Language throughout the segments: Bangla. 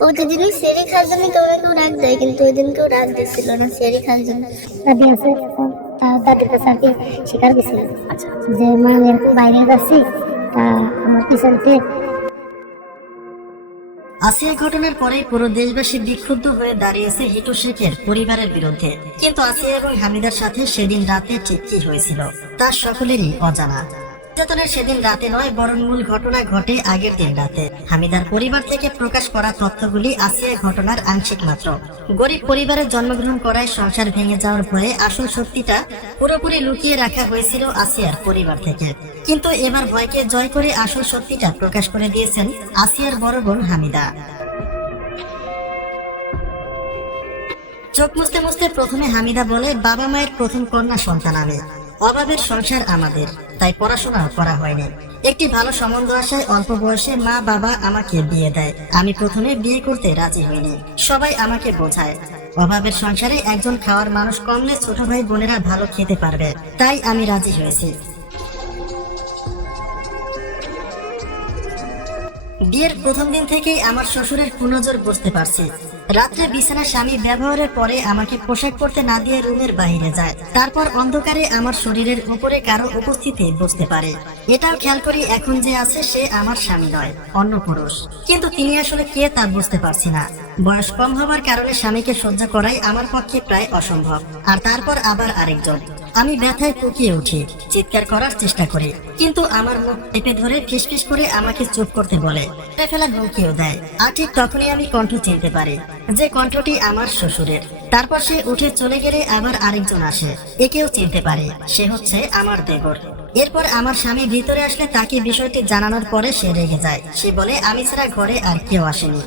প্রতিদিনই সেরি খাওয়ার জন্য কেউ না কেউ ডাক দেয় কিন্তু ওই দিন কেউ ডাক দিচ্ছিল না সেরি খাওয়ার জন্য। দাদি আছে তা দাদির কাছে আর কি শিকার গেছিল। যে মা আমি এরকম বাইরে যাচ্ছি তা আমার পিছনতে আসিয়া ঘটনার পরে পুরো দেশবাসী বিক্ষুব্ধ হয়ে দাঁড়িয়েছে হিটু শেখের পরিবারের বিরুদ্ধে। কিন্তু আসিয়া এবং হামিদার সাথে সেদিন রাতে ঠিক কি হয়েছিল তা সকলেরই অজানা। নির্যাতনের সেদিন রাতে নয়, বরং মূল ঘটনা ঘটে আগের দিন রাতে। হামিদার পরিবার থেকে প্রকাশ করা তথ্যগুলি আসিয়া ঘটনার আংশিক মাত্র। গরিব পরিবারে জন্মগ্রহণ করায় সংসার ভেঙে যাওয়ার ভয়ে আসল সত্যিটা পুরোপুরি লুকিয়ে রাখা হয়েছিল আসিয়ার পরিবার থেকে। কিন্তু এবার ভয়কে জয় করে আসল সত্যিটা প্রকাশ করে দিয়েছেন আসিয়ার বড় বোন হামিদা। চোখ মুছতে মুছতে প্রথমে হামিদা বলে, বাবা মায়ের প্রথম কন্যা সন্তান আমি। অভাবের সংসার আমাদের। তাই পড়াশোনা করা হয়নি। একটি ভালো সম্বন্ধ আসায় অল্প বয়সে মা বাবা আমাকে বিয়ে দেয়। আমি প্রথমে বিয়ে করতে রাজি হইনি। সবাই আমাকে বোঝায়। অভাবের সংসারে একজন খাওয়ার মানুষ কমলে ছোট ভাই বোনেরা ভালো খেতে পারবে। তাই আমি রাজি হয়েছি। বিয়ের প্রথম দিন থেকেই আমার শ্বশুরের কুনজর বুঝতে পারছি। রাত্রে বিছানা স্বামী ব্যবহারের পরে আমাকে পোশাক পরতে না দিয়ে রুমের বাইরে যায়। তারপর অন্ধকারে আমার শরীরের উপরে কারও উপস্থিতি বুঝতে পারে। এটাও খেয়াল করি এখন যে আছে সে আমার স্বামী নয়, অন্য পুরুষ। কিন্তু তিনি আসলে কে তা বুঝতে পারছি না। বয়স কম হবার কারণে স্বামীকে সহ্য করাই আমার পক্ষে প্রায় অসম্ভব। আর তারপর আবার আরেকজন। আমি ব্যথায় কুকিয়ে উঠি, চিৎকার করার চেষ্টা করি। কিন্তু আমার মুখ টেপে ধরে ফিসফিস করে আমাকে চুপ করতে বলে। ফেলা হুমকিও দেয়। আর ঠিক তখনই আমি কণ্ঠ চিনতে পারি যে কণ্ঠটি আমার শ্বশুরের। তারপর সে উঠে চলে গেলে আবার আরেকজন আসে। একেও চিনতে পারে, সে হচ্ছে আমার দেবর। এরপর আমার স্বামী ভিতরে আসলে তাকে বিষয়টি জানানোর পরে সে রেগে যায়। সে বলে, আমি ছাড়া ঘরে আর কেউ আসেনি।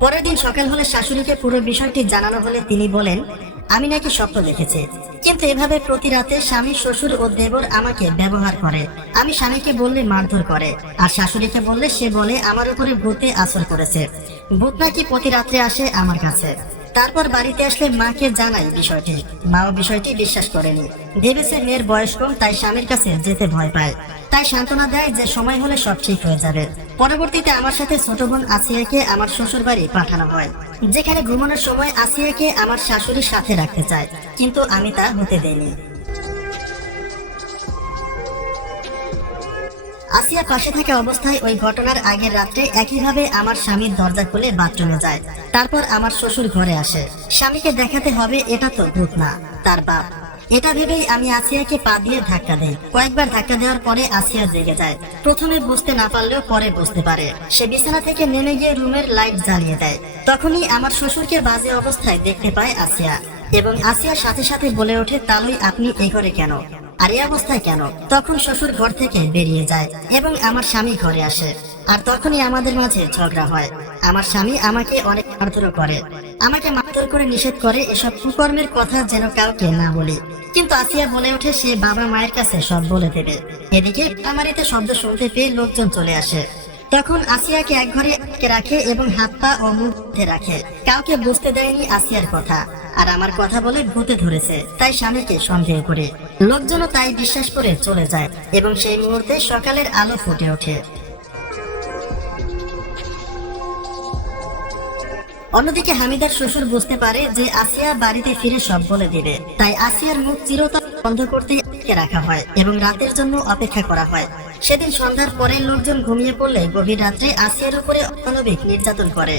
পরের দিন সকাল হলে শাশুড়িকে পুরো বিষয়টি জানানো হলে তিনি বলেন, আমি নাকি স্বপ্ন দেখেছি। কিন্তু এভাবে প্রতি রাতে স্বামী, শ্বশুর ও দেবর আমাকে ব্যবহার করে। আমি স্বামীকে বললে মারধর করে। আর শাশুড়িকে বললে সে বলে, আমার উপরে ভূতে আসর করেছে। ভূত নাকি প্রতি রাত্রে আসে আমার কাছে। তারপর বাড়িতে আসলে মাকে জানাই বিষয়টি। মাও বিষয়টি বিশ্বাস করেনি। ভেবেছে মেয়ের বয়স কম, তাই স্বামীর কাছে যেতে ভয় পায়। তাই সান্ত্বনা দেয় যে সময় হলে সব ঠিক হয়ে যাবে। পরবর্তীতে আমার সাথে ছোট বোন আসিয়াকে আমার শ্বশুর বাড়ি পাঠানো হয়। যেখানে ঘুমানোর সময় আসিয়াকে আমার শাশুড়ির সাথে রাখতে চায়। কিন্তু আমি তা হতে দেইনি। আসিয়া পাশে থাকা অবস্থায় ওই ঘটনার আগের রাত্রে একইভাবে আমার স্বামীর দরজা খুলে বাথরুমে যায়। তারপর আমার শ্বশুর ঘরে আসে। স্বামীকে দেখাতে হবে এটা তো ভূত না, তার বাপ। এটা ভেবেই আমি আসিয়াকে পা দিয়ে ধাক্কা দেই। কয়েকবার ধাক্কা দেওয়ার পরে আসিয়া জেগে যায়। প্রথমে বুঝতে না পারলেও পরে বুঝতে পারে। সে বিছানা থেকে নেমে গিয়ে রুমের লাইট জ্বালিয়ে দেয়। তখনই আমার শ্বশুরকে বাজে অবস্থায় দেখতে পায় আসিয়া। এবং আসিয়ার সাথে সাথে বলে ওঠে, তালই আপনি এ ঘরে কেন? আর এই অবস্থায় কেন? তখন শ্বশুর ঘর থেকে বেরিয়ে যায় এবং আমার স্বামী ঘরে আসে। আর তখনই আমাদের মাঝে ঝগড়া হয়। আমার স্বামী আমাকে অনেক মারধর করে। আমাকে মারধর করে নিষেধ করে এসব কুকর্মের কথা যেন কাউকে না বলি। কিন্তু আসিয়া বলে ওঠে, সে বাবা মায়ের কাছে সব বলে দেবে। এদিকে আমারিতে শব্দ শুনতে পেয়ে লোকজন চলে আসে। তখন আসিয়াকে এক ঘরে রাখে এবং হাত পা ও মুখ রাখে। কাউকে বুঝতে দেয়নি আসিয়ার কথা। আর আমার কথা বলে ভূতে ধরেছে, তাই স্বামীকে সন্দেহ করে। লোকজনও তাই বিশ্বাস করে চলে যায় এবং সেই মুহূর্তে সকালের আলো ফুটে ওঠে। অন্যদিকে হামিদার শ্বশুর বুঝতে পারে যে আসিয়া বাড়িতে ফিরে সব বলে দিবে। তাই আসিয়ার মুখ চিরতর বন্ধ করতে রাখা হয় এবং রাতের জন্য অপেক্ষা করা হয়। সেদিন সন্ধ্যার পরে লোকজন ঘুমিয়ে পড়লে গভীর রাত্রে আসিয়ার উপরে অমানবিক নির্যাতন করে।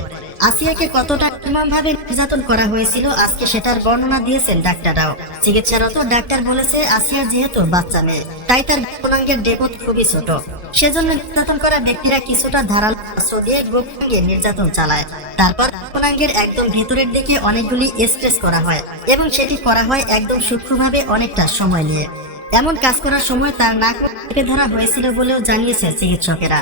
আসিয়াকে কতটা ভাবে নির্যাতন করা হয়েছিল, আজকে সেটার বর্ণনা দিয়েছেন ডাক্তাররাও। চিকিৎসারত ডাক্তার বলেছে, আসিয়া যেহেতু বাচ্চা মেয়ে, তাই তার গোপনাঙ্গের ডেপথ খুবই ছোট। সেজন্য নির্যাতন করা ব্যক্তিরা কিছুটা ধারাল অস্ত্র দিয়ে গোপনাঙ্গে নির্যাতন চালায়। তারপর গোপনাঙ্গের একদম ভেতরের দিকে অনেকগুলি স্ট্রেস করা হয় এবং সেটি করা হয় একদম সূক্ষ্মভাবে অনেকটা সময় নিয়ে। এমন কাজ করার সময় তার নাক ধরা হয়েছিল বলেও জানিয়েছে চিকিৎসকেরা।